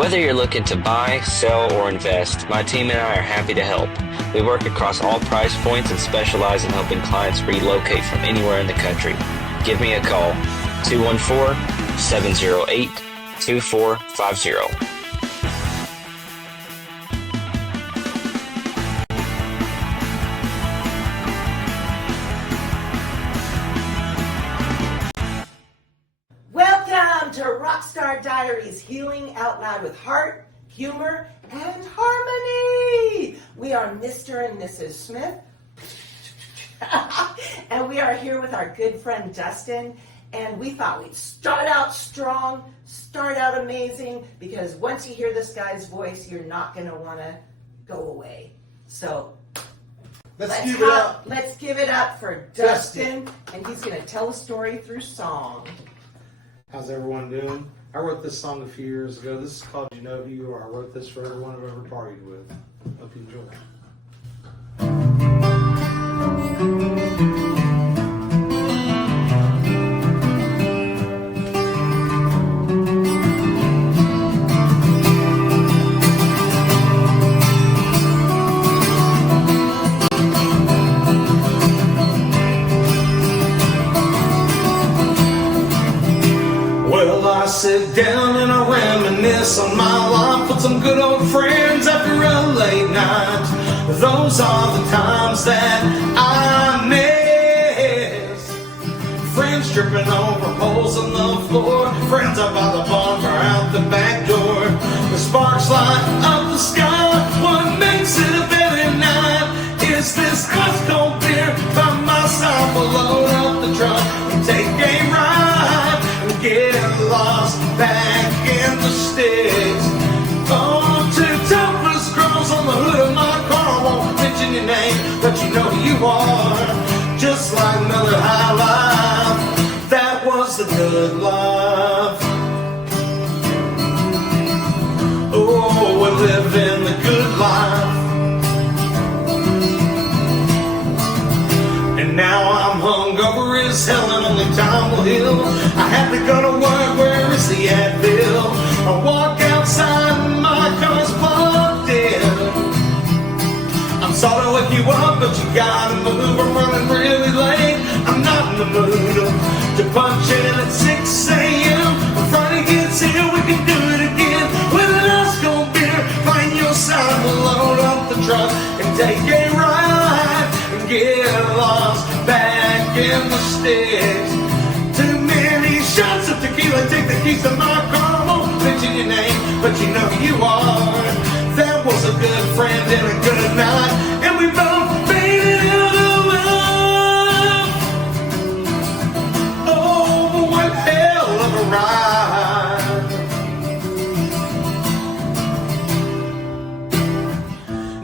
Whether you're looking to buy, sell, or invest, my team and I are happy to help. We work across all price points and specialize in helping clients relocate from anywhere in the country. Give me a call, 214-708-2450. Welcome to Rockstar Diaries, healing out loud with heart, humor, and harmony. We are Mr. and Mrs. Smith, and we are here with our good friend Dustin, and we thought we'd start out strong, start out amazing, because once you hear this guy's voice, you're not going to want to go away. So let's give it up for Dustin, and he's going to tell a story through song. How's everyone doing? I wrote this song a few years ago. This is called You Know Who You Are. I wrote this for everyone I've ever partied with. Hope you enjoy. I sit down and I reminisce on my life with some good old friends after a late night. Those are the times that I miss. Friends tripping over holes in the floor, friends up by the bonfire out the back door. The sparks light up the sky. What makes it a better night is this ice cold beer by my side. We'll load up the truck and take a ride. Get lost back in the sticks. Oh, two topless girls on the hood of my car. I won't mention your name, but you know who you are. Just like Miller High Life, that was the good life. Oh, we're living the good life. And now I'm hungover as hell and only time will heal. I have to go to work, where is the Advil? I walk outside and my car's plugged in. I'm sorry to wake you up, but you gotta move. I'm running really late, I'm not in the mood to punch in at 6 a.m. When Friday gets here, we can do it again. With an ice cold beer, find your side. We'll load up the truck and take a ride and get lost back in the sticks. Too many shots of tequila, take the keys to my car. I won't mention your name, but you know who you are. That was a good friend and a good night, and we both made it out of love. Oh, what hell of a ride.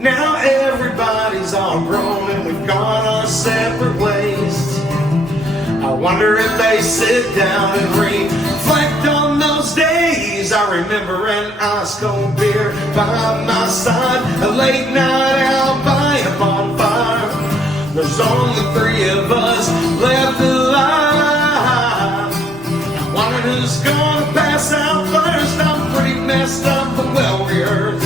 Now everybody's all grown and we've gone our separate ways. I wonder if they sit down and reflect on those days. I remember an ice cold beer by my side, a late night out by a bonfire. There's only 3 of us left alive. I wonder who's gonna pass out first. I'm pretty messed up but well rehearsed.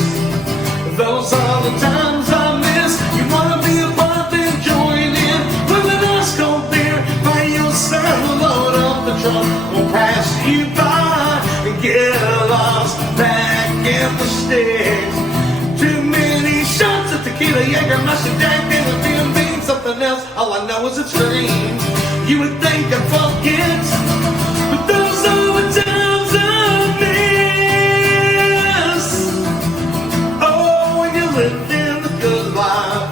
Those are the times I miss. You wanna be a part then join in with an ice cold beer by your side. We'll load up the truck, we'll pass you by and get lost back in the sticks. Too many shots of tequila, Jägermeister, Jack Daniels, being something else. All I know is it's strange. You would think I'd forget, but those are the times I miss. Oh, when you live in the good life.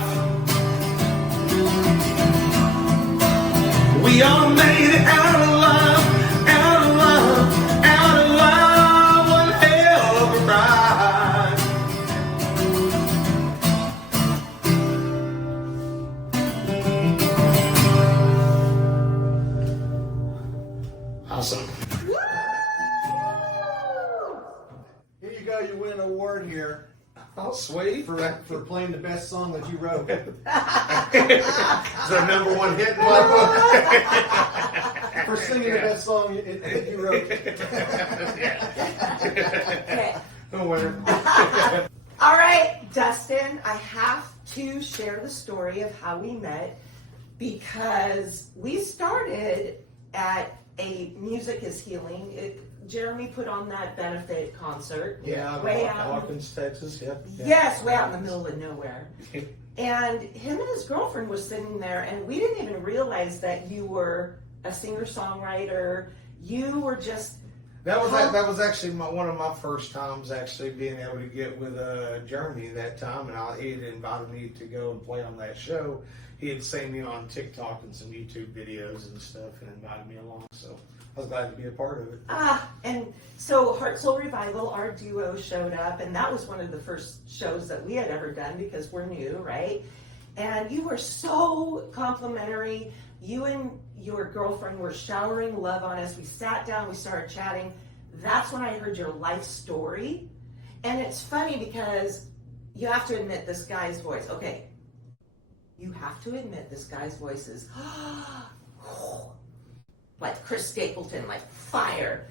We all made it out alive, out alive, out alive. One hell of a ride. Awesome. Here you go, you win an award here. Oh, sweet. For playing the best song that you wrote. Is our #1 hit in my book? For singing the best song you wrote. Okay. The winner. All right, Dustin, I have to share the story of how we met because we started at a Music is Healing. Jeremy put on that benefit concert. Yeah, way out. Hawkins, Texas. Yep. Yes, way out in the middle of nowhere. And him and his girlfriend were sitting there, and we didn't even realize that you were a singer-songwriter. You were just... That was actually one of my first times actually being able to get with Jeremy that time, and he had invited me to go and play on that show. He had seen me on TikTok and some YouTube videos and stuff and invited me along, so I was glad to be a part of it. And so Heart Soul Revival, our duo, showed up, and that was one of the first shows that we had ever done because we're new, right? And you were so complimentary. You and your girlfriend were showering love on us. We sat down, we started chatting. That's when I heard your life story. And it's funny because you have to admit this guy's voice. Okay, you have to admit this guy's voice is like Chris Stapleton, like fire.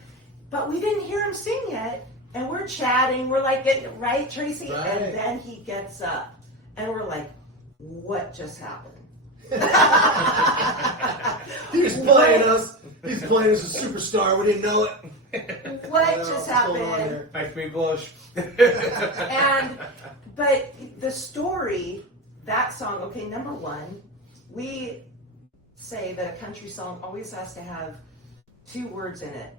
But we didn't hear him sing yet. And we're chatting. We're like, right, Tracy? Right. And then he gets up. And we're like, what just happened? He's playing us. He's playing us a superstar. We didn't know it. What just happened? Makes me blush. But the story, that song, okay, number one, we say that a country song always has to have 2 words in it.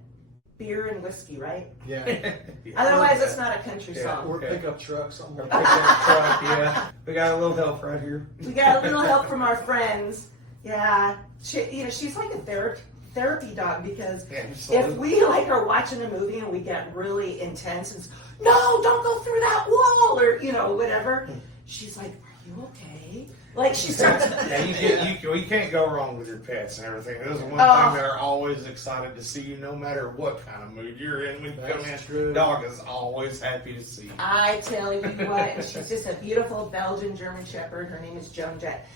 Beer and whiskey, right? Yeah. Otherwise, it's not a country song. Or pickup truck, something like Pick that. that truck, yeah. We got a little help right here. We got a little help from our friends. Yeah. She's like a therapy dog because Yeah, if we like are watching a movie and we get really intense and no, don't go through that wall or whatever, she's like, are you okay? Like she starts. Yeah, you can't go wrong with your pets and everything. This is one thing they're always excited to see you, no matter what kind of mood you're in. When you come in, true. dog is always happy to see you. I tell you what, she's just a beautiful Belgian German Shepherd. Her name is Joan Jett.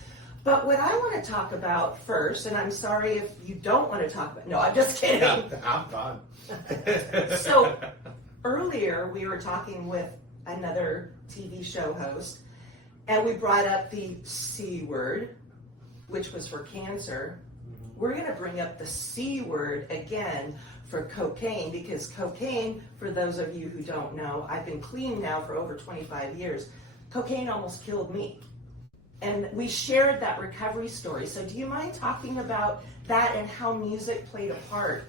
But what I want to talk about first, and I'm sorry if you don't want to talk about. No, I'm just kidding. I'm fine. So earlier we were talking with another TV show host, and we brought up the C word, which was for cancer. We're going to bring up the C word again for cocaine, because cocaine, for those of you who don't know, I've been clean now for over 25 years. Cocaine almost killed me. And we shared that recovery story. So do you mind talking about that and how music played a part?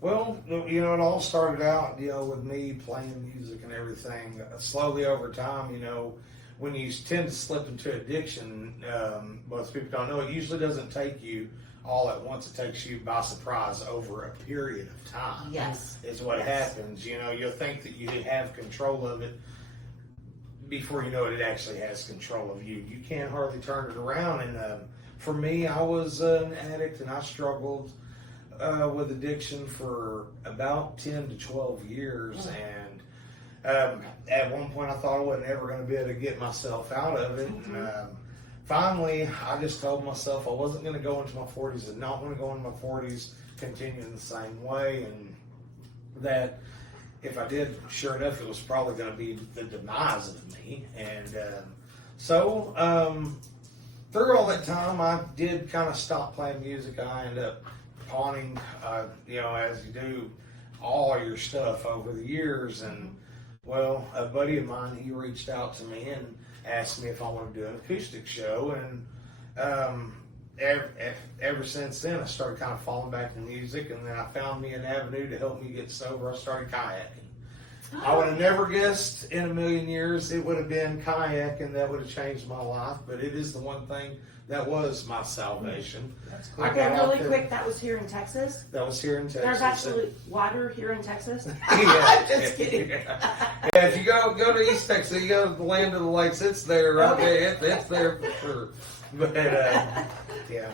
Well, it all started out, with me playing music and everything. Slowly over time, when you tend to slip into addiction, most people don't know, it usually doesn't take you all at once. It takes you by surprise over a period of time. Yes. Is what happens. You'll think that you have control of it. Before you know it, it actually has control of you. You can't hardly turn it around. And for me, I was an addict, and I struggled with addiction for about 10 to 12 years. And at one point, I thought I wasn't ever going to be able to get myself out of it. And finally, I just told myself I wasn't going to go into my 40s and not want to go into my 40s continuing the same way. And that if I did, sure enough, it was probably going to be the demise of me. And so through all that time, I did kind of stop playing music. I ended up pawning, as you do, all your stuff over the years. And, well, a buddy of mine, he reached out to me and asked me if I wanted to do an acoustic show. And ever since then, I started kind of falling back to music, and then I found me an avenue to help me get sober. I started kayaking. I would have never guessed in a million years it would have been kayaking that would have changed my life, but it is the one thing that was my salvation. That's cool. Okay, really quick, that was here in Texas? That was here in Texas. There's actually water here in Texas? I'm just kidding. Yeah, if you go to East Texas, you go to the land of the lakes, it's there, right there. It's there for sure. But, yeah.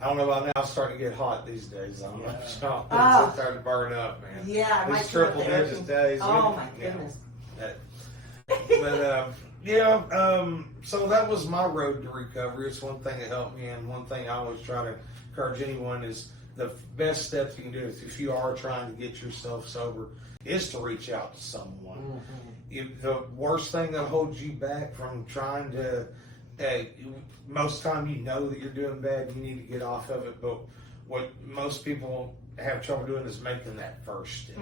I don't know about now. It's starting to get hot these days. I don't know. It's starting to burn up, man. Yeah, my these triple digit days. Oh, my goodness. So that was my road to recovery. It's one thing that helped me, and one thing I always try to encourage anyone is the best step you can do is, if you are trying to get yourself sober, is to reach out to someone. The worst thing that holds you back from trying to, most time you know that you're doing bad, you need to get off of it, but what most people have trouble doing is making that first step.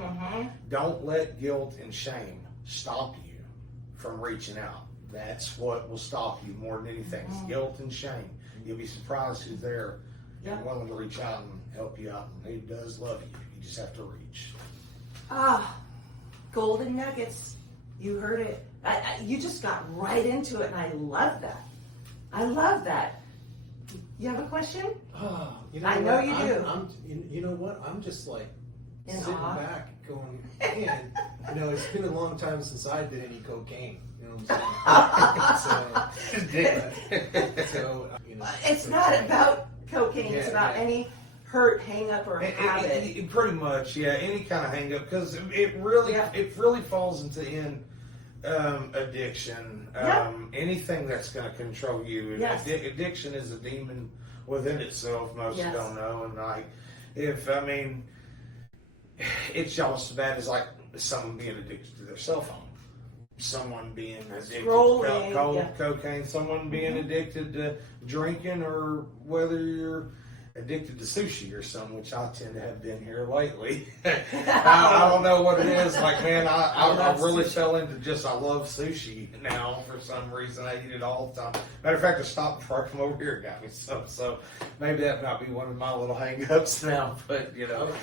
Don't let guilt and shame stop you from reaching out. That's what will stop you more than anything. It's guilt and shame. You'll be surprised who's there and willing to reach out and help you out, and who does love you. You just have to reach. Golden nuggets. You heard it. You just got right into it, and I love that. I love that. You have a question? Oh, I know you do. You know what? I'm just like In sitting awe. back going, man, it's been a long time since I did any cocaine. You know what I'm saying? It's not about cocaine. It's about any hurt, hang up, or habit. Pretty much, yeah. Any kind of hang up, because it really falls into addiction. Anything that's going to control you. Addiction is a demon within itself. Most don't know, and it's just as bad as like someone being addicted to their cell phone, someone being addicted to cocaine, someone being addicted to drinking, or whether you're addicted to sushi or something, which I tend to have been here lately. I don't know what it is. Like, man, I really fell into I love sushi now for some reason. I eat it all the time. Matter of fact, I stopped before I come over here and got me some. So maybe that might be one of my little hang-ups now. But,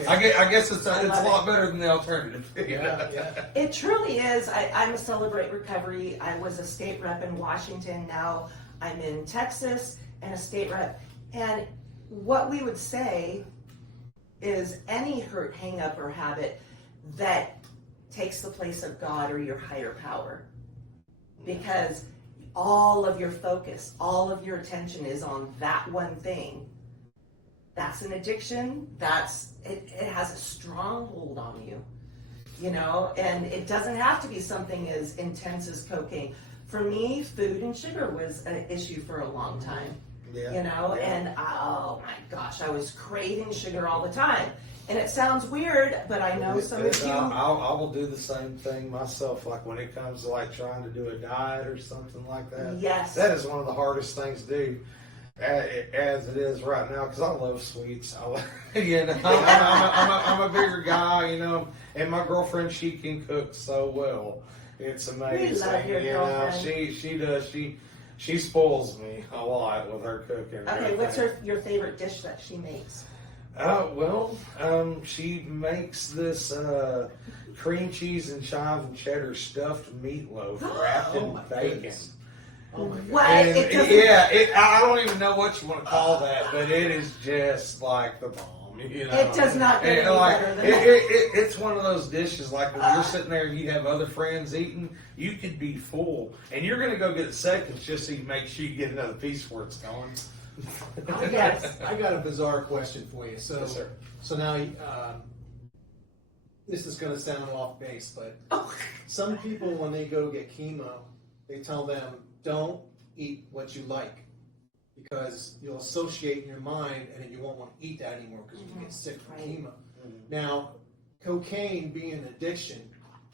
I guess it's a lot better than the alternative. It truly is. I'm a Celebrate Recovery. I was a state rep in Washington. Now I'm in Texas and a state rep. And what we would say is any hurt, hang up, or habit that takes the place of God or your higher power. Because all of your focus, all of your attention is on that one thing. That's an addiction. It has a stronghold on you. And it doesn't have to be something as intense as cocaine. For me, food and sugar was an issue for a long time. And oh my gosh, I was craving sugar all the time. And it sounds weird, but I know some of you. I will do the same thing myself, like when it comes to like trying to do a diet or something like that. Yes. That is one of the hardest things to do, as it is right now, because I love sweets. I'm a bigger guy, and my girlfriend, she can cook so well. It's amazing. We love your girlfriend. She does. She spoils me a lot with her cooking. Okay, what's your favorite dish that she makes? She makes this cream cheese and chives and cheddar stuffed meatloaf wrapped in bacon. Oh my God. What? I don't even know what you want to call that, but it is just like the bomb. It does not get any better than that. It's one of those dishes, like when you're sitting there and you have other friends eating, you could be full, and you're going to go get seconds just so you make sure you get another piece where it's going. Yes. I got a bizarre question for you. So, Yes, sir. So now, this is going to sound off base, but some people, when they go get chemo, they tell them, don't eat what you like, because you'll associate in your mind, and then you won't want to eat that anymore because you can get sick from chemo. Now, cocaine being an addiction,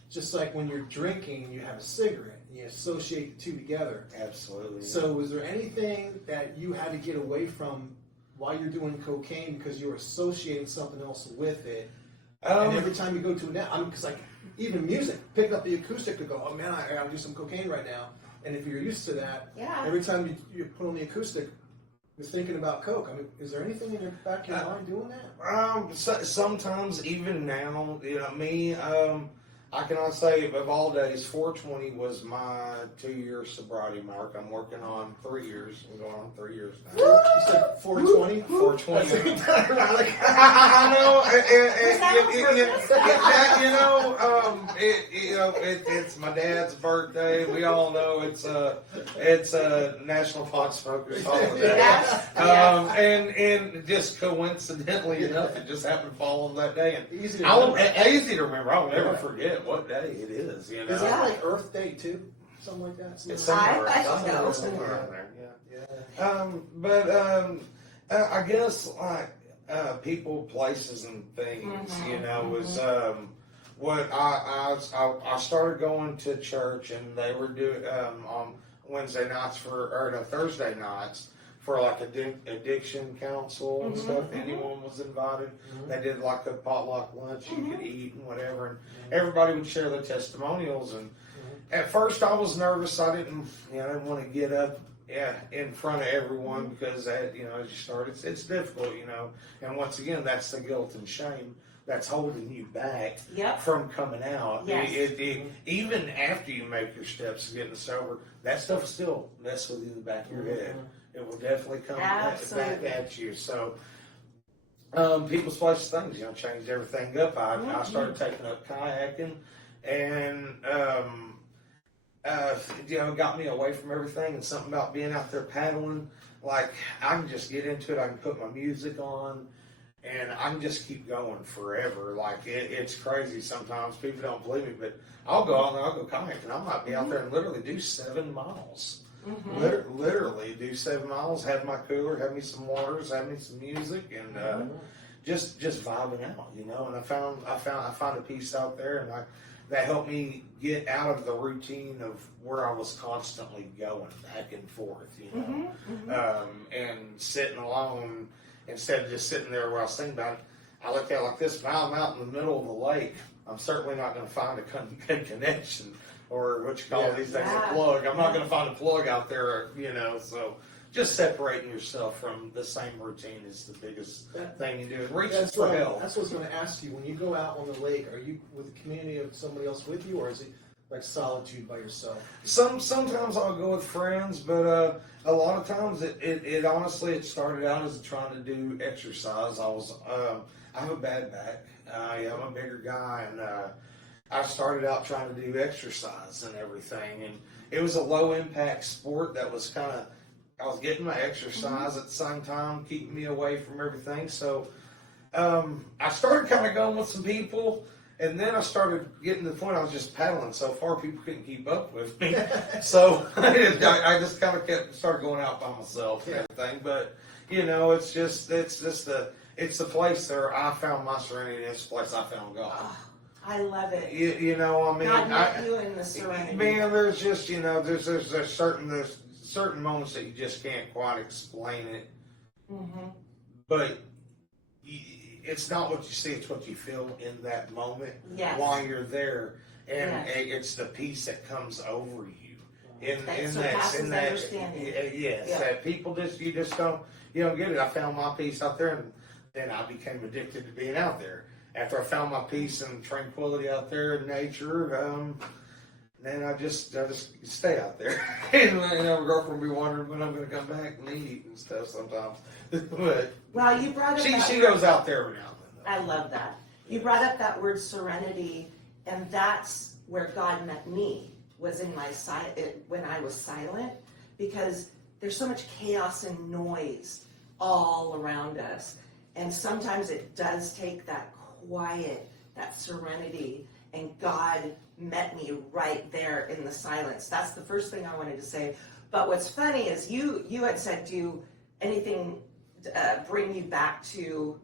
just like when you're drinking, you have a cigarette, and you associate the two together. Absolutely. So was there anything that you had to get away from while you're doing cocaine because you're associating something else with it? And every time you go to because like even music, pick up the acoustic to go, oh man, I gotta do some cocaine right now. And if you're used to that, every time you put on the acoustic, you're thinking about coke. I mean, is there anything in your back of your mind doing that? Sometimes, even now, me, I cannot say of all days, 420 was my 2-year sobriety mark. I'm working on 3 years. I'm going on 3 years now. You said 420? 420. It's my dad's birthday. We all know it's a National Pot Smokers holiday. And just coincidentally enough, it just happened to fall on that day. And easy to remember. I'll never forget what day it is. Is that like Earth Day too? Something like that? It's somewhere somewhere around there. Yeah. I guess like people, places, and things. Mm-hmm, You know, was what I started going to church, and they were doing on Wednesday nights or no, Thursday nights for like addiction counsel and stuff. Anyone was invited. They did like a potluck lunch you could eat and whatever, and everybody would share their testimonials. And at first, I was nervous. I didn't want to get up in front of everyone because as you start, it's difficult, And once again, that's the guilt and shame that's holding you back from coming out. Yes. Even after you make your steps to getting sober, that stuff still messes with you in the back of your head. It will definitely come back at you. So, people's places, things, changed everything up. I started taking up kayaking, and got me away from everything. And something about being out there paddling, like I can just get into it. I can put my music on. And I can just keep going forever. Like, it's crazy sometimes. People don't believe me, but I'll go out and I'll go kayaking. I might be out there and literally do 7 miles. Literally do 7 miles, have my cooler, have me some waters, have me some music, and just vibing out, And I found a peace out there, and that helped me get out of the routine of where I was constantly going back and forth, and sitting alone. Instead of just sitting there where I was thinking about it, I look at it like this. If I'm out in the middle of the lake, I'm certainly not going to find a good connection, or what you call these things, a plug. I'm not going to find a plug out there, So just separating yourself from the same routine is the biggest thing you do. And reaching for help. That's what I was going to ask you. When you go out on the lake, are you with a community of somebody else with you, or is it like solitude by yourself? Sometimes I'll go with friends, but a lot of times it honestly it started out as trying to do exercise. I have a bad back. I'm a bigger guy, and I started out trying to do exercise and everything, and it was a low impact sport that was I was getting my exercise at the same time, keeping me away from everything. So I started kind of going with some people. And then I started getting to the point I was just paddling so far people couldn't keep up with me. So I just kind of started going out by myself and everything. But it's the place there I found my serenity. It's the place I found God. Oh, I love it. God met you in the serenity. Man, there's just there's certain moments that you just can't quite explain it. But it's not what you see, it's what you feel in that moment while you're there. And it's the peace that comes over you. That people you just don't get it. I found my peace out there, and then I became addicted to being out there. After I found my peace and tranquility out there in nature, then I just stay out there. And my girlfriend will be wondering when I'm going to come back and eat and stuff sometimes. But well, you brought up she goes out there every now and then. I love that. You brought up that word serenity, and that's where God met me, was in my when I was silent, because there's so much chaos and noise all around us. And sometimes it does take that quiet, that serenity, and God met me right there in the silence. That's the first thing I wanted to say. But what's funny is you had said, do anything bring you back to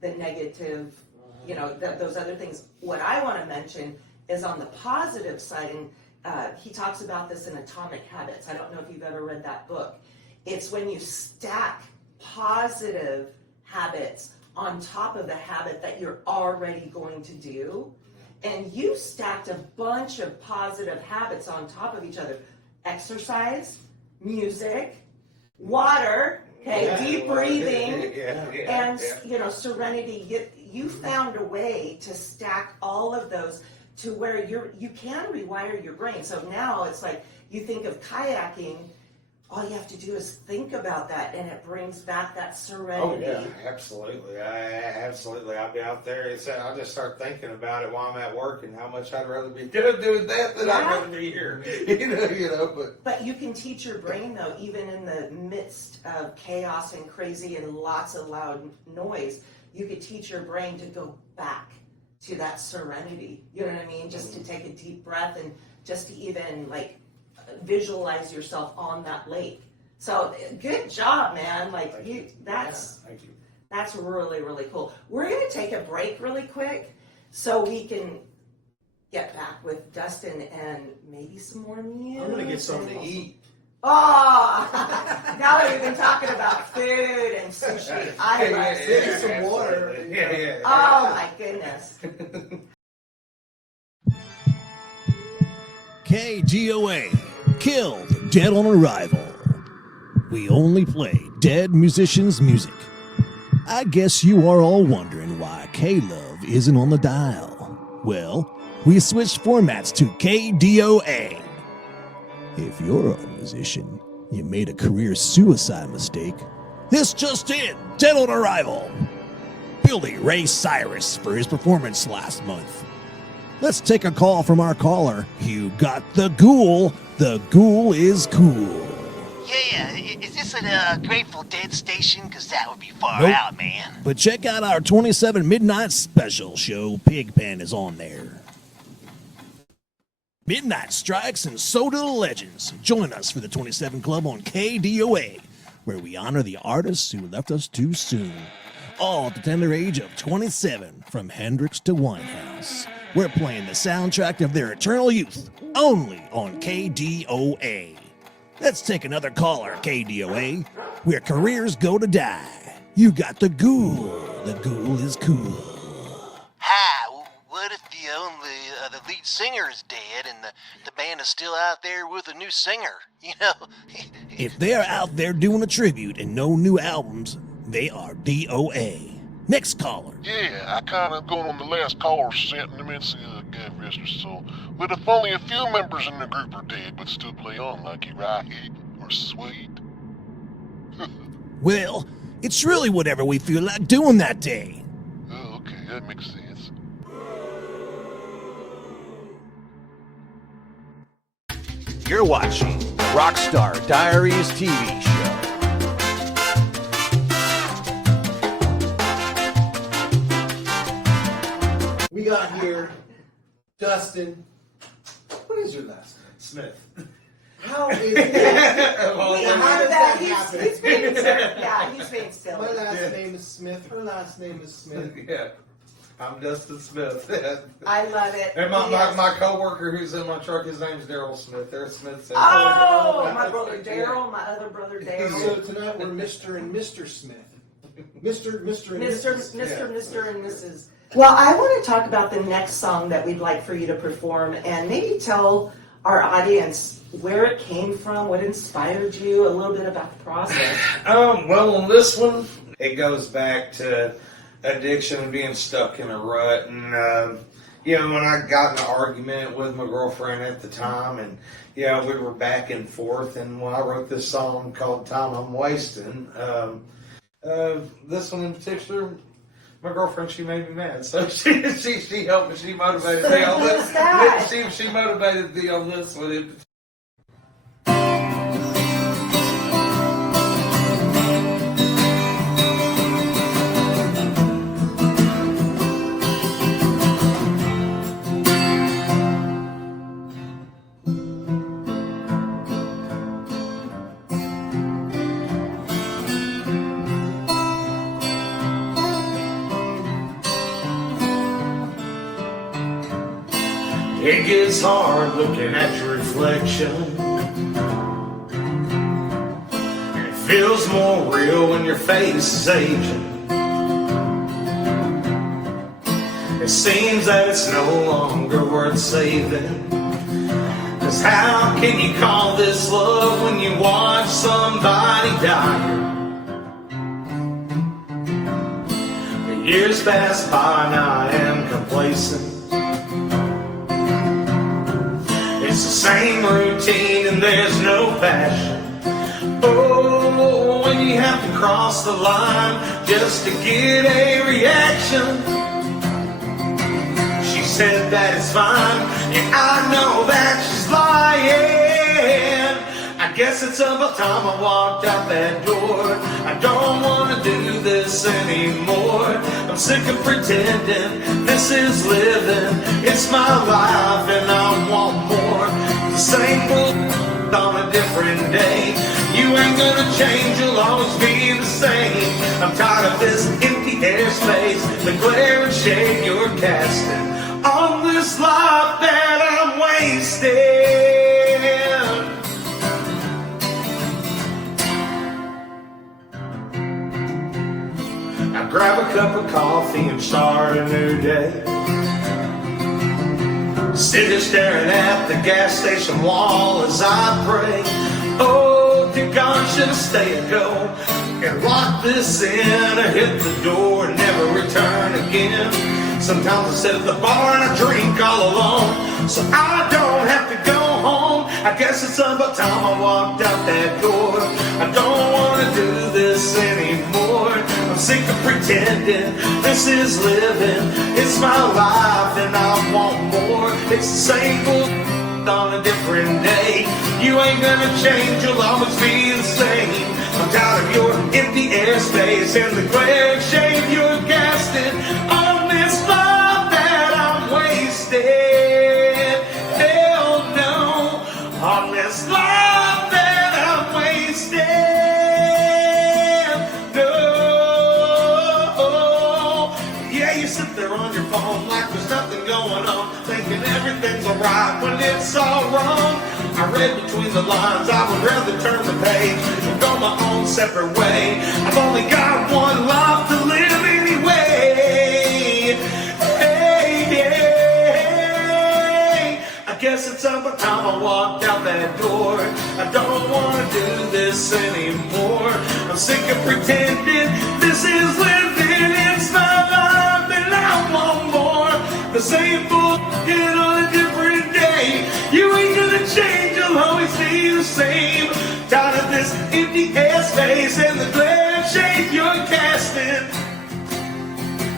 the negative, those other things. What I want to mention is on the positive side, and he talks about this in Atomic Habits. I don't know if you've ever read that book. It's when you stack positive habits on top of the habit that you're already going to do. And you stacked a bunch of positive habits on top of each other. Exercise, music, water, deep breathing, and serenity. You found a way to stack all of those to where you can rewire your brain. So now it's like you think of kayaking, all you have to do is think about that, and it brings back that serenity. Oh yeah, absolutely. I'll be out there. I just start thinking about it while I'm at work and how much I'd rather be doing that than I'd rather be here. But you can teach your brain though, even in the midst of chaos and crazy and lots of loud noise, you could teach your brain to go back to that serenity. You know what I mean? Just to take a deep breath and just to even visualize yourself on that lake. So good job, man. Thank you. That's really, really cool. We're going to take a break really quick so we can get back with Dustin and maybe some more music. I'm gonna get something to eat. Oh, now that we've been talking about food and sushi, I love Get some sushi. water. Yeah. Oh my goodness. KDOA, killed dead on arrival. We only play dead musicians' music. I guess you are all wondering why K-Love isn't on the dial. Well, we switched formats to KDOA. If you're a musician, you made a career suicide mistake. This just in, dead on arrival. Billy Ray Cyrus for his performance last month. Let's take a call from our caller. You got the ghoul. The ghoul is cool. Yeah, is this a Grateful Dead station? Because that would be far Nope. out, man. But check out our 27 Midnight Special show. Pigpen is on there. Midnight strikes and so do the legends. Join us for the 27 Club on KDOA, where we honor the artists who left us too soon. All at the tender age of 27, from Hendrix to Winehouse. We're playing the soundtrack of their eternal youth, only on KDOA. Let's take another caller, KDOA, where careers go to die. You got the ghoul. The ghoul is cool. Hi, what if the lead singer is dead and the band is still out there with a new singer? You know? If they're out there doing a tribute and no new albums, they are DOA. Next caller. Yeah, I kind of going on the last caller's sentiments, so with if only a few members in the group are dead, but still play on like you right or sweet. Well, it's really whatever we feel like doing that day. Oh, okay, that makes sense. You're watching Rockstar Diaries TV show. We got here Dustin. What is your last name? Smith. How is it? We How heard does that. that He's happen? being yeah, he's being My silly. last name is Smith. Her last name is Smith. Yeah. I'm Dustin Smith. I love it. And my Yes. co-worker who's in my truck, his name's Daryl Smith. There's Smith. Oh, my brother Daryl, my other brother So Daryl. tonight we're Mr. and Mr. Smith. Mr. and Mr. Mrs. Mr. and Mrs. Well, I want to talk about the next song that we'd like for you to perform and maybe tell our audience where it came from, what inspired you, a little bit about the process. Well, on this one, it goes back to addiction and being stuck in a rut. And, when I got in an argument with my girlfriend at the time, and, we were back and forth. And when I wrote this song called Time I'm Wasting, this one in particular, my girlfriend, she made me mad. So she helped me. She motivated me on this. She motivated me on this one in particular. It gets hard looking at your reflection. And it feels more real when your face is aging. It seems that it's no longer worth saving. 'Cause how can you call this love when you watch somebody die? The years pass by and I am complacent. It's the same routine and there's no passion. Oh, when you have to cross the line just to get a reaction. She said that it's fine, and I know that she's lying. I guess it's about time I walked out that door. I don't want to do this anymore. I'm sick of pretending this is living. It's my life and I want more. The same bull on a different day. You You ain't gonna change, you'll always be the same. I'm tired of this empty airspace, the glare and shade you're casting on this life that I'm wasting. I grab a cup of coffee and start a new day. Sit there staring at the gas station wall as I pray. Oh, dear God, should I stay or go and lock this in or hit the door and never return again? Sometimes I sit at the bar and I drink all alone, so I don't have to go home. I guess it's about time I walked out that door. I don't want to do this anymore. I'm sick of pretending this is living. It's my life and I want more. It's the same bullshit on a different day. You ain't gonna change, you'll always be the same. I'm tired of your empty airspace and the glare and shade you're casting on this love that I'm wasting. Hell no, on this love that I'm wasting. No. Yeah, you sit there on your phone like there's nothing going on, thinking everything's alright when it's all wrong. I read between the lines, I would rather turn the page and go my own separate way. I've only got one life to live anyway. Hey, hey, I guess it's about time I walked out that door. I don't want to do this anymore. I'm sick of pretending this is living. It's my life and I want more. The same bullshit on a different day. You ain't gonna change, you'll always be the same. Tired of this empty airspace and the glare and shade you're casting.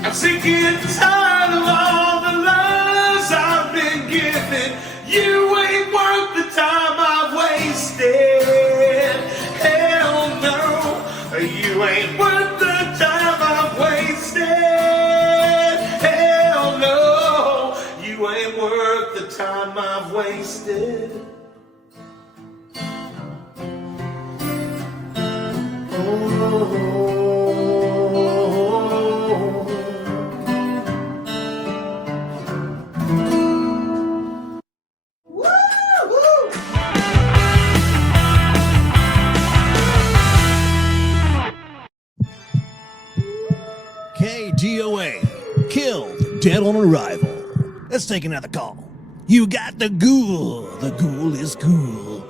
I'm sick and tired of all the lies I've been given. You ain't worth the time I've wasted. Hell no, you ain't worth the time I've wasted. Hell no, you ain't worth the time I've wasted. KDOA, killed, dead on arrival. Let's take another call. You got the ghoul. The ghoul is cool.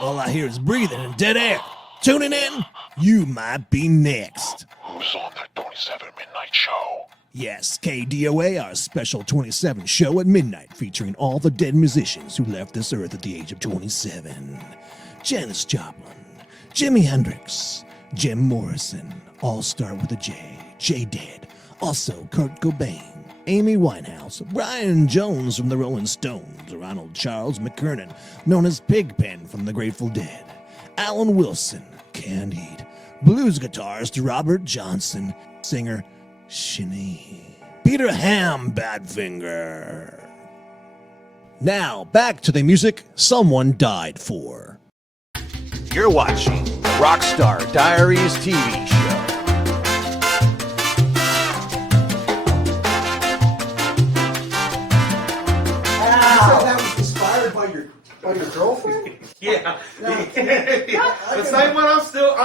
All I hear is breathing and dead air. Tuning in, you might be next. Who's on that 27 midnight show? Yes, KDOA, our special 27 show at midnight, featuring all the dead musicians who left this earth at the age of 27. Janis Joplin, Jimi Hendrix, Jim Morrison, all start with a J, J Dead. Also Kurt Cobain, Amy Winehouse, Brian Jones from the Rolling Stones, Ronald Charles McKernan, known as Pigpen from the Grateful Dead, Alan Wilson, Canned Heat, blues guitarist Robert Johnson, singer Shinee, Peter Ham Badfinger. Now, back to the music someone died for. You're watching Rockstar Diaries TV show. That was inspired by your girlfriend? Yeah. No, The same one I'm still with.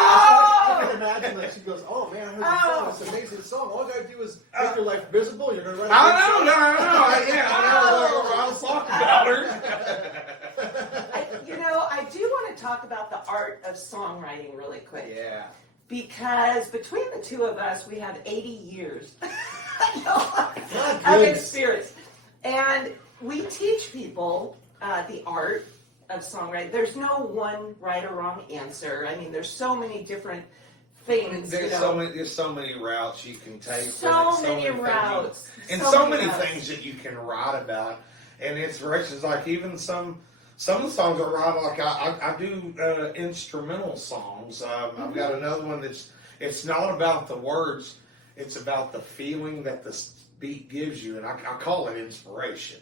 I can imagine like she goes, oh man, I heard the song. It's an amazing song. All you gotta do is make your life visible. You're gonna write a I good know. song. I was talking about her. I do want to talk about the art of songwriting really quick. Yeah. Because between the two of us, we have 80 years of goodness. experience. And we teach people the art of songwriting. There's no one right or wrong answer. I mean, there's so many different things. There's so many routes you can take. So many routes. And so many things that you can write about. And inspirations, like even some of the songs I write, like I do instrumental songs. I've got another one it's not about the words, it's about the feeling that the beat gives you, and I call it inspiration.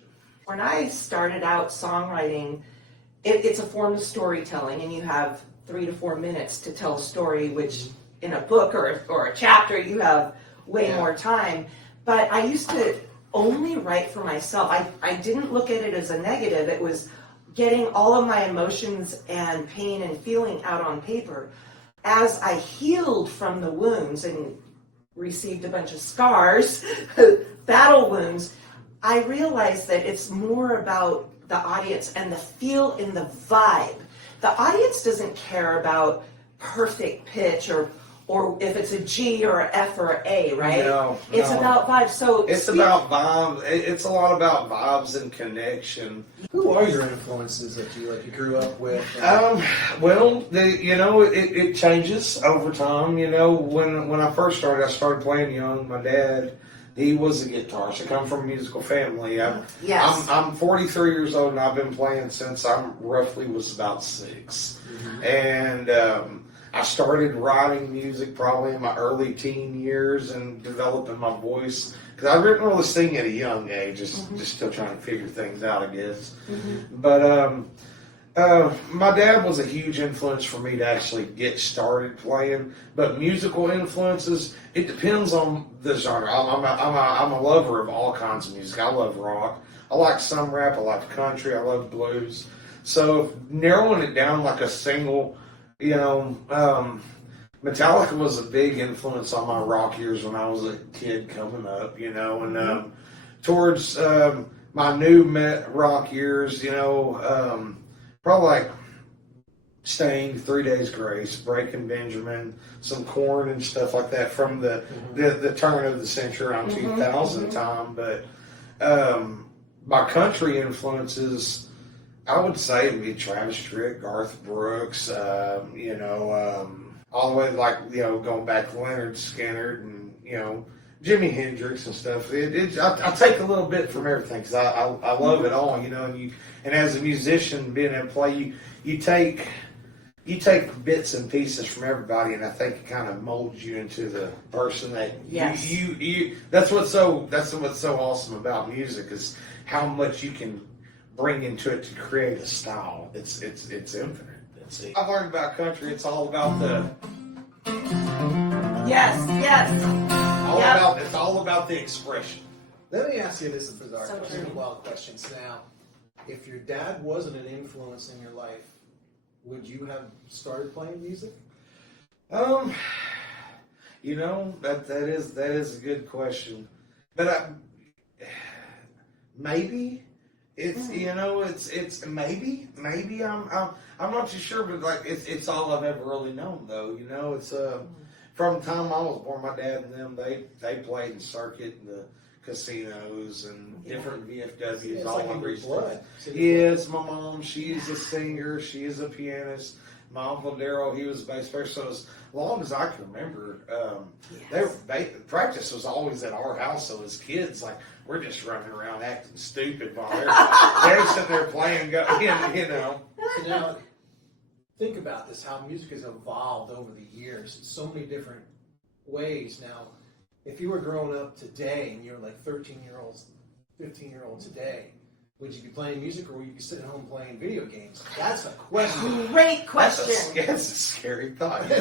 When I started out songwriting, it's a form of storytelling, and you have 3 to 4 minutes to tell a story, which in a book or a chapter, you have way more time. But I used to only write for myself. I didn't look at it as a negative. It was getting all of my emotions and pain and feeling out on paper. As I healed from the wounds and received a bunch of scars, battle wounds, I realized that it's more about the audience and the feel in the vibe. The audience doesn't care about perfect pitch or if it's a G or an F or an A, right? No, it's about vibes. So it's about vibes. It's a lot about vibes and connection. Who are your influences that you grew up with? Well, it changes over time. When I first started, I started playing young. My dad, he was a guitarist. I come from a musical family. I'm 43 years old, and I've been playing since I roughly was about 6. Mm-hmm. And I started writing music probably in my early teen years and developing my voice. Because I didn't really sing at a young age, just still trying to figure things out, I guess. Mm-hmm. But my dad was a huge influence for me to actually get started playing. But musical influences, it depends on the genre. I'm a lover of all kinds of music. I love rock. I like some rap. I like country. I love blues. So narrowing it down like a single, Metallica was a big influence on my rock years when I was a kid coming up, and towards my new rock years, probably like Stained, 3 Days Grace, Breaking Benjamin, some Korn and stuff like that from the turn of the century around 2000 time. But my country influences, I would say, would be Travis Tritt, Garth Brooks, all the way going back to Leonard Skinner and Jimi Hendrix and stuff. I take a little bit from everything because I love it all, and as a musician being able to play, you take bits and pieces from everybody, and I think it kind of molds you into the person that you that's what's so awesome about music is how much you can bring into it to create a style. It's infinite. I've learned about country. It's all about it's all about the expression. Let me ask you this, bizarre So question, true. wild questions. Now, if your dad wasn't an influence in your life, would you have started playing music? That is a good question, but maybe. It's it's maybe I'm not too sure, but it's all I've ever really known though. It's from the time I was born, my dad and them they played in circuit in the casinos and different VFWs all over East. Yes, my mom, she's a singer, she is a pianist. My Uncle Daryl, he was a bass player. So as long as I can remember, practice was always at our house. So as kids, we're just running around acting stupid while they're sitting there playing, So now, think about this, how music has evolved over the years in so many different ways. Now, if you were growing up today and you were like 13-year-olds, 15-year-olds today, would you be playing music or would you be sitting home playing video games? That's a question. Great question. That's a scary thought. It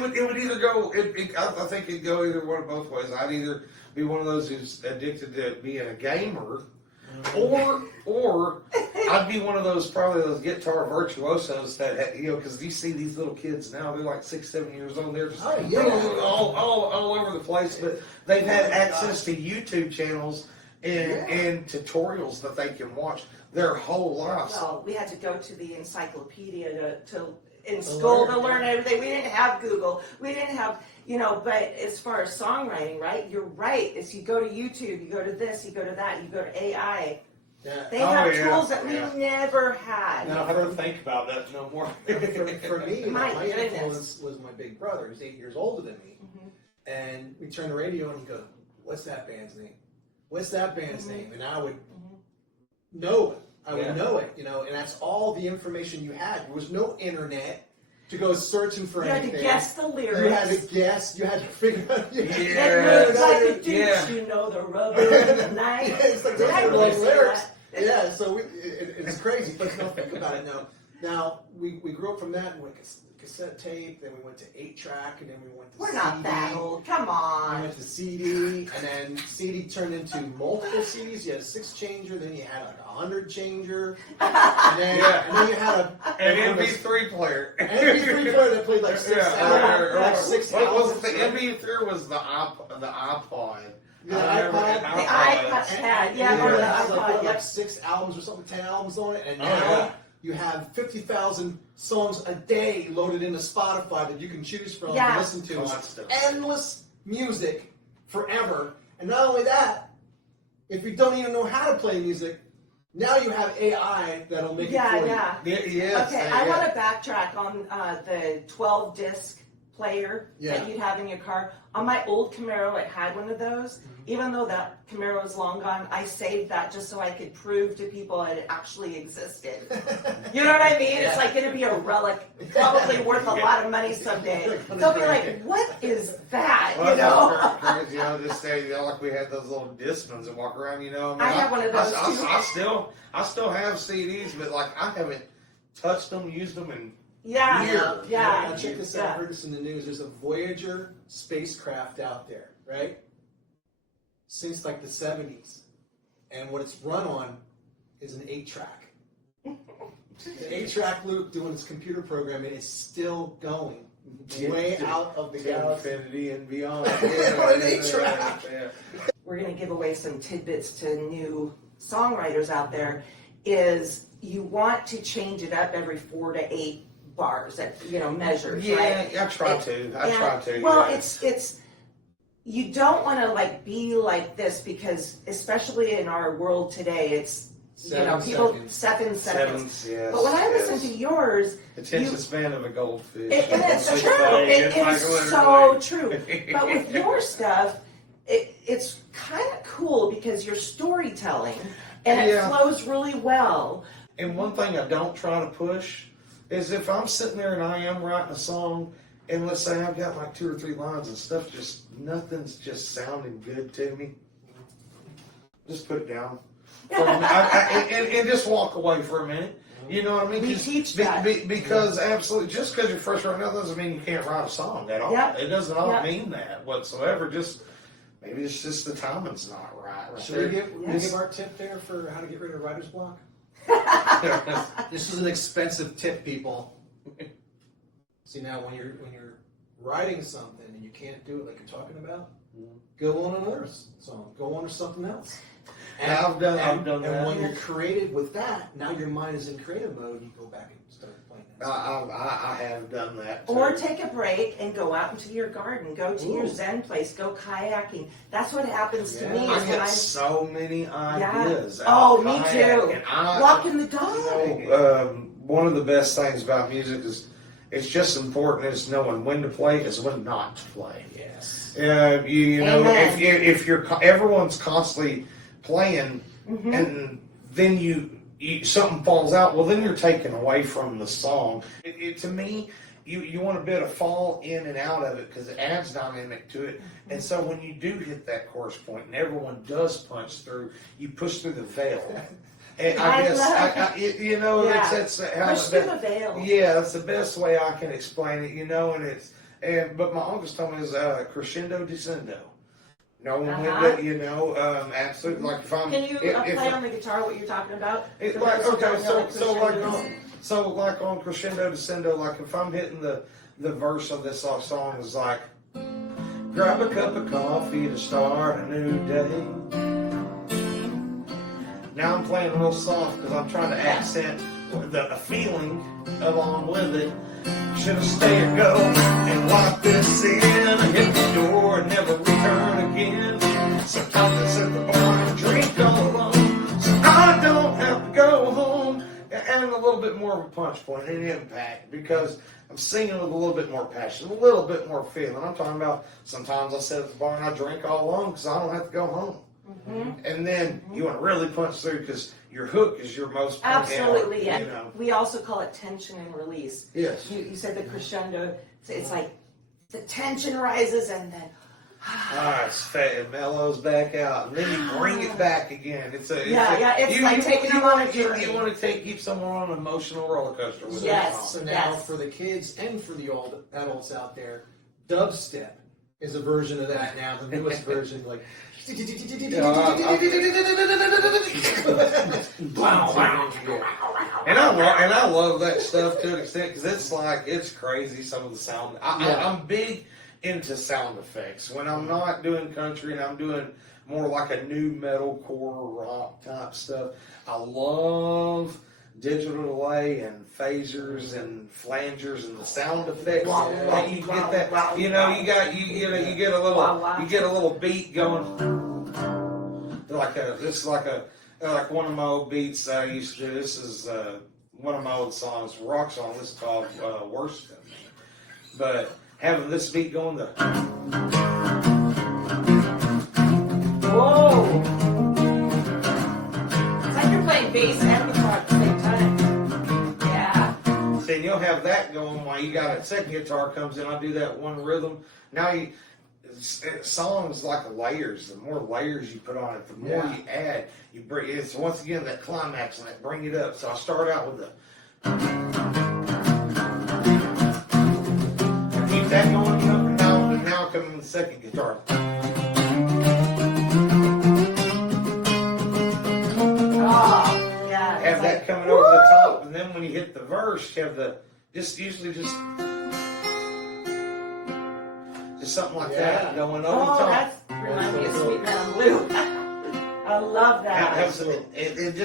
would either go. I think it'd go either one of both ways. I'd either be one of those who's addicted to being a gamer, or I'd be one of those guitar virtuosos that because you see these little kids now, they're like 6, 7 years old. They're just all over the place, but they've had access to YouTube channels and tutorials that they can watch their whole lives. Well, we had to go to the encyclopedia in school to learn everything. We didn't have Google. We didn't have, but as far as songwriting, right? You're right. As you go to YouTube, you go to this, you go to that, you go to AI. Yeah. They have tools that we never had. Now, I don't think about that no more. For me, My my goodness. influence was my big brother, who's 8 years older than me. Mm-hmm. And we turn the radio on and go, what's that band's name? What's that band's name? And I would know it. I would know it, and that's all the information you had. There was no internet. to go searching for You had anything. to guess the lyrics. You had to guess. You had to figure out. It looks like a douche, you know, the rubber and the knife. Yeah, it's like Did I really say lyrics. that? Yeah, so it's crazy. But now think about it now. Now, we grew up from that and went cassette tape, then we went to 8-track, and then we went to We're CD. not that old. Come We on. went to CD, and then CD turned into multiple CDs. You had a 6-changer, then you had like a 100-changer, and then you had an MP3 player. an MP3 player that played like six albums. What was it? The MP3 was the iPod. The iPod. The iPod, yeah, or the iPod, like yep. 6 albums or something, 10 albums on it, and now you have 50,000 songs a day loaded into Spotify that you can choose from and listen to. Constant. Endless music forever. And not only that, if you don't even know how to play music, now you have AI that'll make it for you. Yes. Okay, I want to backtrack on the 12-disc player that you'd have in your car. On my old Camaro, it had one of those. Even though that Camaro is long gone, I saved that just so I could prove to people that it actually existed. You know what I mean? It's like going to be a relic, probably worth a lot of money someday. They'll be like, what is that? Well, You know? that's crazy. Just say, like we had those little Discmans that walk around. I have one of those too. I still have CDs, but like I haven't touched them, used them, and Yeah. Now check this out. I heard this in the news. There's a Voyager spacecraft out there, right? Since like the 70s. And what it's run on is an 8-track. The 8-track loop doing its computer programming is still going way out of the galaxy. infinity and beyond. On an 8-track. We're going to give away some tidbits to new songwriters out there. Is you want to change it up every 4 to 8 bars, measures, right? Yeah, I try to. Well, it's you don't want to like be like this because especially in our world today, it's people 7 seconds. Yes, but when I listen to yours, attention span of a goldfish. and it's true. It is so true. But with your stuff, it's kind of cool because you're storytelling and it flows really well. And one thing I don't try to push is if I'm sitting there and I am writing a song, and let's say I've got like 2 or 3 lines and stuff, nothing's just sounding good to me, just put it down. And just walk away for a minute. You know what I mean? We teach that. Because absolutely, just because you're first writing out doesn't mean you can't write a song at all. Yep. It doesn't all mean that whatsoever. Just maybe it's just the timing's not right. Should we give our tip there for how to get rid of writer's block? This is an expensive tip, people. See, now when you're writing something and you can't do it like you're talking about, go on another song. Go on to something else. And I've done that. And when you're creative with that, now your mind is in creative mode. You go back and start playing that. I have done that too. Or take a break and go out into your garden. Go to your Zen place. Go kayaking. That's what happens to me. I get so many ideas. Oh, me too. Walking the dog. One of the best things about music is it's just important as knowing when to play as when not to play. Yes. You know, if everyone's constantly playing and then you something falls out, well, then you're taken away from the song. To me, you want a bit of fall in and out of it because it adds dynamic to it. And so when you do hit that chorus point and everyone does punch through, you push through the veil. And I guess that's how push through the veil. Yeah, that's the best way I can explain it. But my uncle's told me is crescendo descendo. Knowing when to, absolutely. Like if I'm, can you play on the guitar what you're talking about? So like on crescendo descendo, like if I'm hitting the verse of this song is like, grab a cup of coffee to start a new day. Now I'm playing real soft because I'm trying to accent the feeling along with it. Should have stayed or go and lock this in and hit the door and never return again. Sometimes I sit at the bar and drink all alone, so I don't have to go home. And a little bit more of a punch point and impact because I'm singing with a little bit more passion, a little bit more feeling. I'm talking about sometimes I sit at the bar and I drink all alone because I don't have to go home. And then you want to really punch through because your hook is your most Absolutely, yeah. you know. We also call it tension and release. Yes. You said the crescendo. It's like the tension rises and then. It mellows back out, and then you bring it back again. It's like taking them on a journey. You want to keep someone on an emotional roller coaster with Yes. So now for the kids and for the old adults out there, dubstep is a version of that now. The newest version, like. And I love that stuff to an extent because it's crazy. Some of the sound. I'm big into sound effects when I'm not doing country and I'm doing more like a new metalcore rock type stuff. I love digital delay and phasers and flangers and the sound effects. And you get that, you get a little beat going. Like one of my old beats I used to do. This is one of my old songs, rock song. This is called "Worse Than Me." But having this beat going, Whoa! It's like you're playing bass and guitar at the same time. Yeah. then you'll have that going while you got a second guitar comes in. I'll do that one rhythm. Now songs like layers. The more layers you put on it, the more you add. You bring it's once again that climax and that bring it up. So I start out with the keep that going up and down, and now come in the second guitar. Have that coming over the top, and then when you hit the verse, you have the usually just something like that going over the top. That reminds me of Sweet Man Blue. I love that. It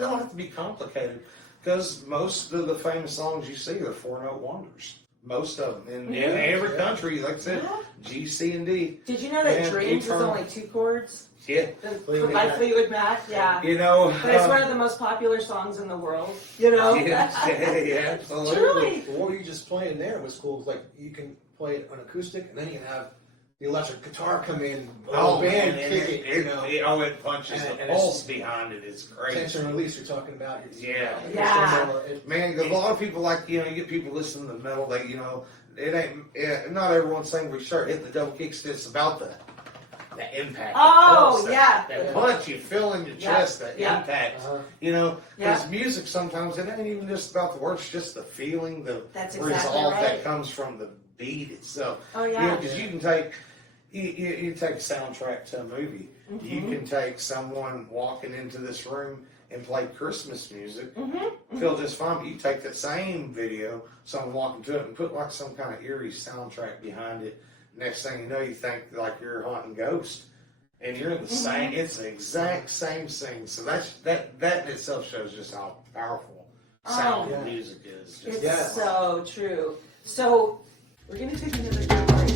don't have to be complicated because most of the famous songs you see are 4-note wonders. Most of them in every country, like I said, G, C, and D. Did you know that Dreams is only 2 chords? Yeah. By Fleetwood Mac, yeah. You know. But it's one of the most popular songs in the world, you know? Yeah, absolutely. Truly. What were you just playing there was cool. Like, you can play it on acoustic, and then you can have the electric guitar come in, band kick it, you know. It punches the pulse behind it. It's great. Tension release you're talking about. Yeah. Man, a lot of people like, you get people listening to metal, they, it ain't, not everyone's saying we start hitting the double kicks, it's about the impact. Oh, That punch you feel in your chest, that impact. Because music sometimes, it ain't even just about the words, it's just the feeling, the resolve that comes from the beat itself. Oh, yeah. Because you can take, you take a soundtrack to a movie. Mm-hmm. You can take someone walking into this room and play Christmas music, feel just fine. But you take that same video, someone walking to it, and put like some kind of eerie soundtrack behind it. Next thing you know, you think like you're hunting ghosts, and you're in the same. It's the exact same thing. So that in itself shows just how powerful sound and music is. It's so true. So we're gonna take another break.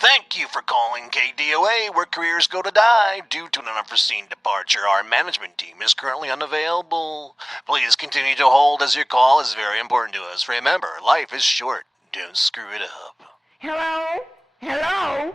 Thank you for calling KDOA, where careers go to die due to an unforeseen departure. Our management team is currently unavailable. Please continue to hold, as your call is very important to us. Remember, life is short. Don't screw it up. Hello? Hello?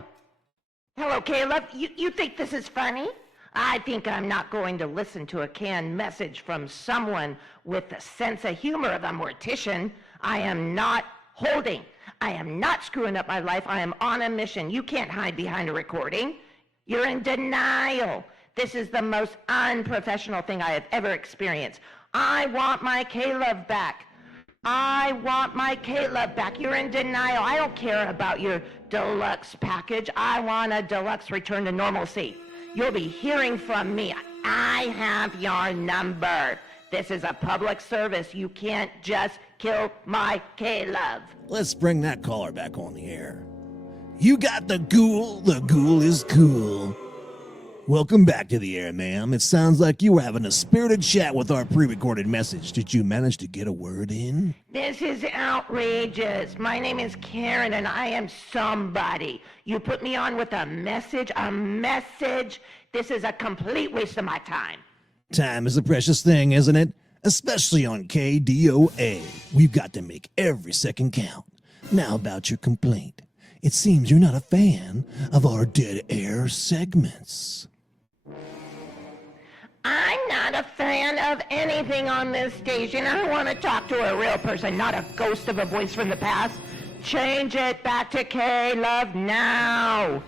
Hello, Caleb. You think this is funny? I think I'm not going to listen to a canned message from someone with the sense of humor of a mortician. I am not holding. I am not screwing up my life. I am on a mission. You can't hide behind a recording. You're in denial. This is the most unprofessional thing I have ever experienced. I want my Caleb back. I want my Caleb back. You're in denial. I don't care about your deluxe package. I want a deluxe return to normalcy. You'll be hearing from me. I have your number. This is a public service. You can't just kill my Caleb. Let's bring that caller back on the air. You got the ghoul is cool. Welcome back to the air, ma'am. It sounds like you were having a spirited chat with our pre-recorded message. Did you manage to get a word in? This is outrageous. My name is Karen, and I am somebody. You put me on with a message? This is a complete waste of my time. Time is a precious thing, isn't it? especially on KDOA. We've got to make every second count. Now about your complaint. It seems you're not a fan of our dead air segments. I'm not a fan of anything on this station. I want to talk to a real person, not a ghost of a voice from the past. Change it back to K-Love now.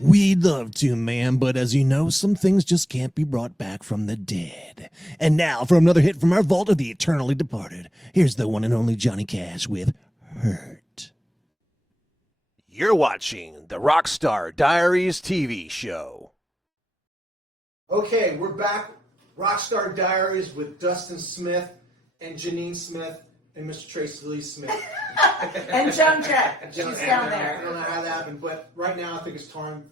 We'd love to, ma'am, but as you know, some things just can't be brought back from the dead. And now for another hit from our vault of the eternally departed. Here's the one and only Johnny Cash with Hurt. You're watching the Rockstar Diaries TV show. Okay, we're back. Rockstar Diaries with Dustin Smith and Janine Smith and Mr. Tracy Lee Smith. And Joan Jett. She's down I there. don't know how that happened, but right now I think it's time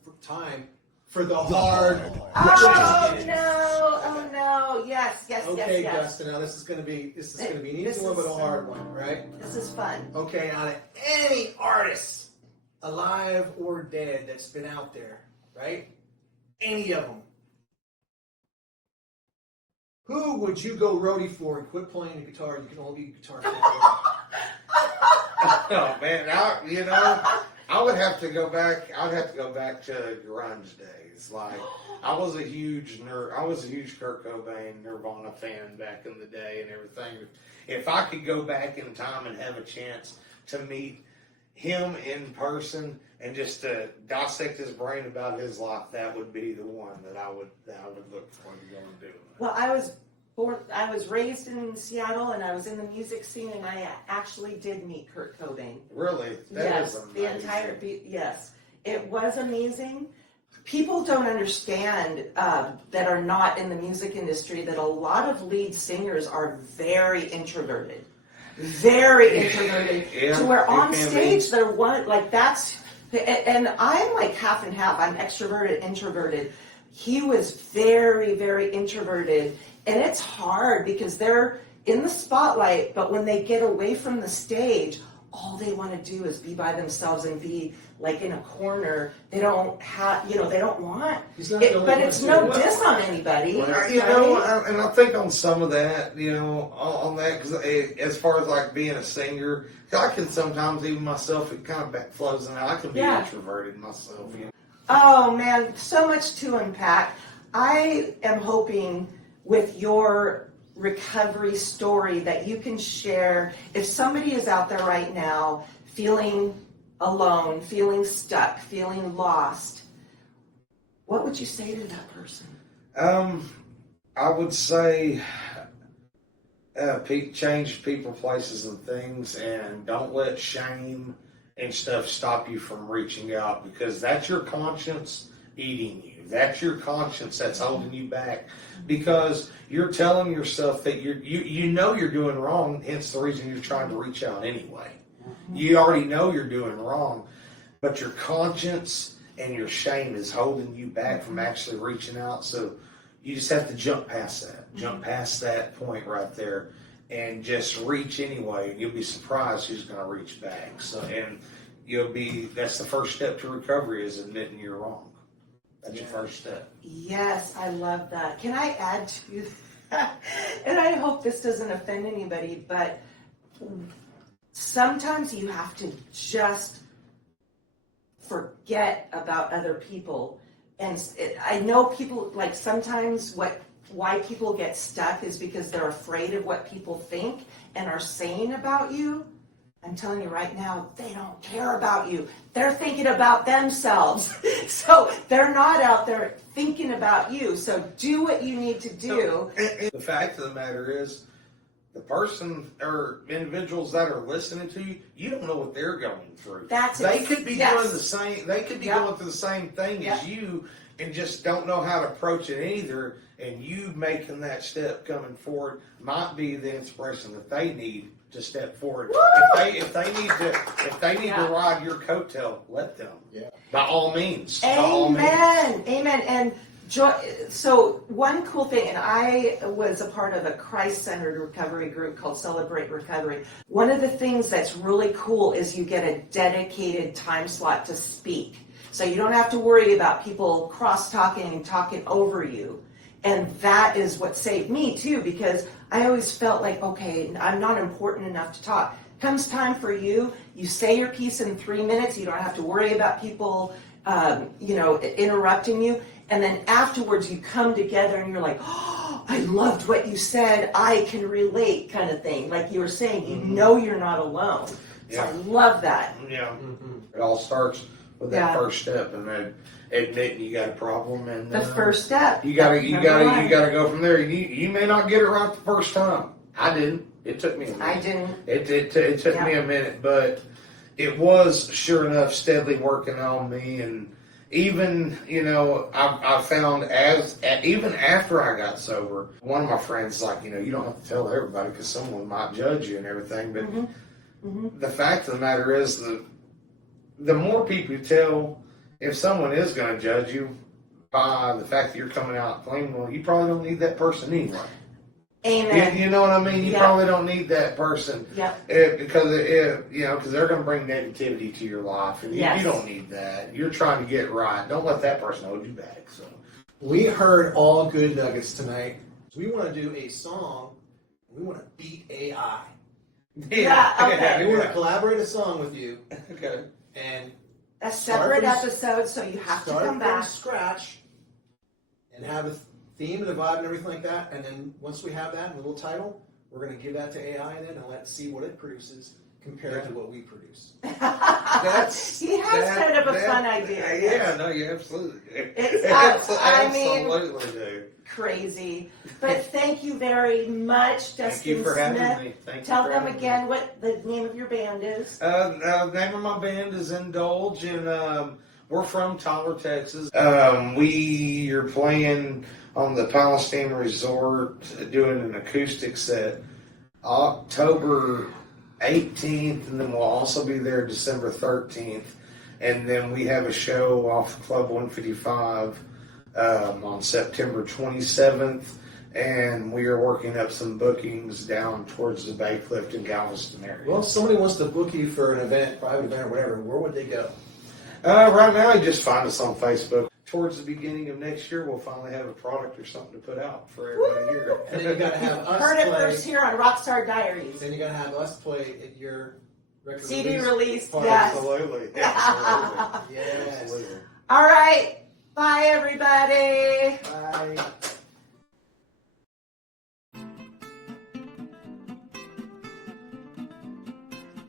for the hard. Oh no! Oh no! Yes, yes, Okay, yes, yes. Dustin. Now this is gonna be an easy one, but a hard one, right? This is fun. Okay, out of any artist, alive or dead, that's been out there, right? Any of them. Who would you go roadie for and quit playing the guitar? You can all be guitar player. Oh man, I would have to go back. I'd have to go back to grunge days. Like I was a huge Kurt Cobain, Nirvana fan back in the day and everything. If I could go back in time and have a chance to meet him in person and just to dissect his brain about his life, that would be the one that I would look forward to going and doing. Well, I was raised in Seattle, and I was in the music scene, and I actually did meet Kurt Cobain. Really? Yes, is the entire yes, it was amazing. People don't understand that are not in the music industry that a lot of lead singers are very introverted. Very introverted. Yeah, to where on can stage be. they're one like that's, and I'm like half and half. I'm extroverted, introverted. He was very, very introverted, and it's hard because they're in the spotlight, but when they get away from the stage, all they want to do is be by themselves and be like in a corner. They don't have, they don't want it, but it's no diss on anybody. And I think on some of that, on that, because as far as like being a singer, I can sometimes even myself, it kind of flows in. I can be introverted myself. Oh man, so much to unpack. I am hoping with your recovery story that you can share. If somebody is out there right now feeling alone, feeling stuck, feeling lost, what would you say to that person? I would say change people, places, and things, and don't let shame and stuff stop you from reaching out, because that's your conscience eating you. That's your conscience that's holding you back, because you're telling yourself that you know you're doing wrong, hence the reason you're trying to reach out anyway. You already know you're doing wrong, but your conscience and your shame is holding you back from actually reaching out. So you just have to jump past that point right there, and just reach anyway. And you'll be surprised who's going to reach back. So, and that's the first step to recovery, is admitting you're wrong. That's your first step. Yes, I love that. Can I add to that? And I hope this doesn't offend anybody, but sometimes you have to just forget about other people. And I know people, like, sometimes why people get stuck is because they're afraid of what people think and are saying about you. I'm telling you right now, they don't care about you. They're thinking about themselves. So they're not out there thinking about you. So do what you need to do. The fact of the matter is, the person or individuals that are listening to you, you don't know what they're going through. They could be doing the same. They could be going through the same thing as you, and just don't know how to approach it either. And you making that step coming forward might be the inspiration that they need to step forward. If they need to ride your coattail, let them. Yeah. By all means. Amen. Amen. And so one cool thing, and I was a part of a Christ-centered recovery group called Celebrate Recovery. One of the things that's really cool is you get a dedicated time slot to speak. So you don't have to worry about people cross-talking and talking over you. And that is what saved me too, because I always felt like, okay, I'm not important enough to talk. Comes time for you, you say your piece in 3 minutes. You don't have to worry about people, interrupting you. And then afterwards, you come together and you're like, oh, I loved what you said. I can relate, kind of thing. Like you were saying, you know you're not alone. So I love that. Yeah. It all starts with that first step, and then admitting you got a problem, and The first step. you gotta go from there. You may not get it right the first time. I didn't. It took me a minute. I didn't. It took me a minute, but it was sure enough steadily working on me. And even, I found even after I got sober, one of my friends is like, you don't have to tell everybody because someone might judge you and everything. But the fact of the matter is the more people you tell, if someone is going to judge you by the fact that you're coming out clean, well, you probably don't need that person anyway. Amen. You know what I mean? You probably don't need that person. Because they're going to bring negativity to your life, and you don't need that. You're trying to get right. Don't let that person hold you back. So we heard all good nuggets tonight. We want to do a song. We want to beat AI. Okay. We want to collaborate a song with you. Okay. And a separate episode, so you have to come back. Start from scratch and have a theme and a vibe and everything like that. And then once we have that and a little title, we're going to give that to AI then and let's see what it produces compared to what we produce. He has kind of a fun idea. Yeah, no, you absolutely. Absolutely do. Crazy. But thank you very much, Dustin Smith. Thank you for having me. Tell them again what the name of your band is. The name of my band is Indulge, and we're from Tyler, Texas. We are playing on the Palestine Resort, doing an acoustic set October 18th, and then we'll also be there December 13th. And then we have a show off Club 155 on September 27th, and we are working up some bookings down towards the Bay Clifton, Galveston area. Well, if somebody wants to book you for an event, private event or whatever, where would they go? Right now, you just find us on Facebook. Towards the beginning of next year, we'll finally have a product or something to put out for everybody to hear. And then you got to have us Heard it play. first here on Rockstar Diaries. Then you got to have us play at your record CD release. party. Yes. Absolutely. Absolutely. Yes. Absolutely. All right. Bye, everybody. Bye.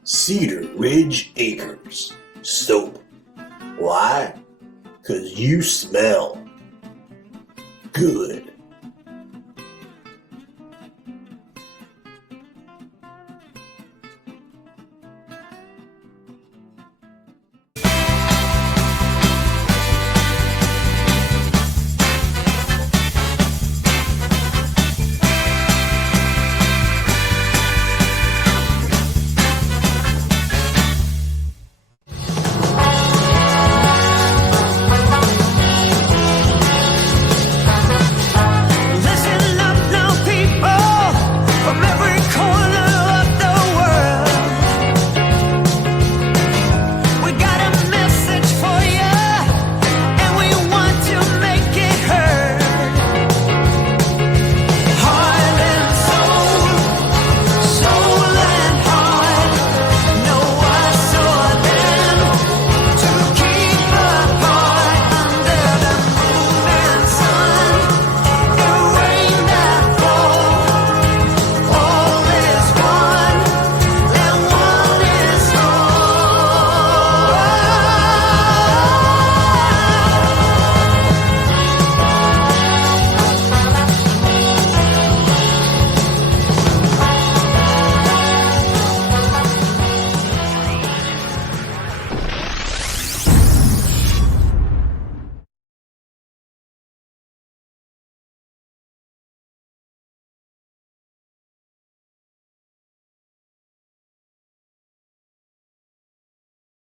Cedar Ridge Acres soap. Why? 'Cause you smell good.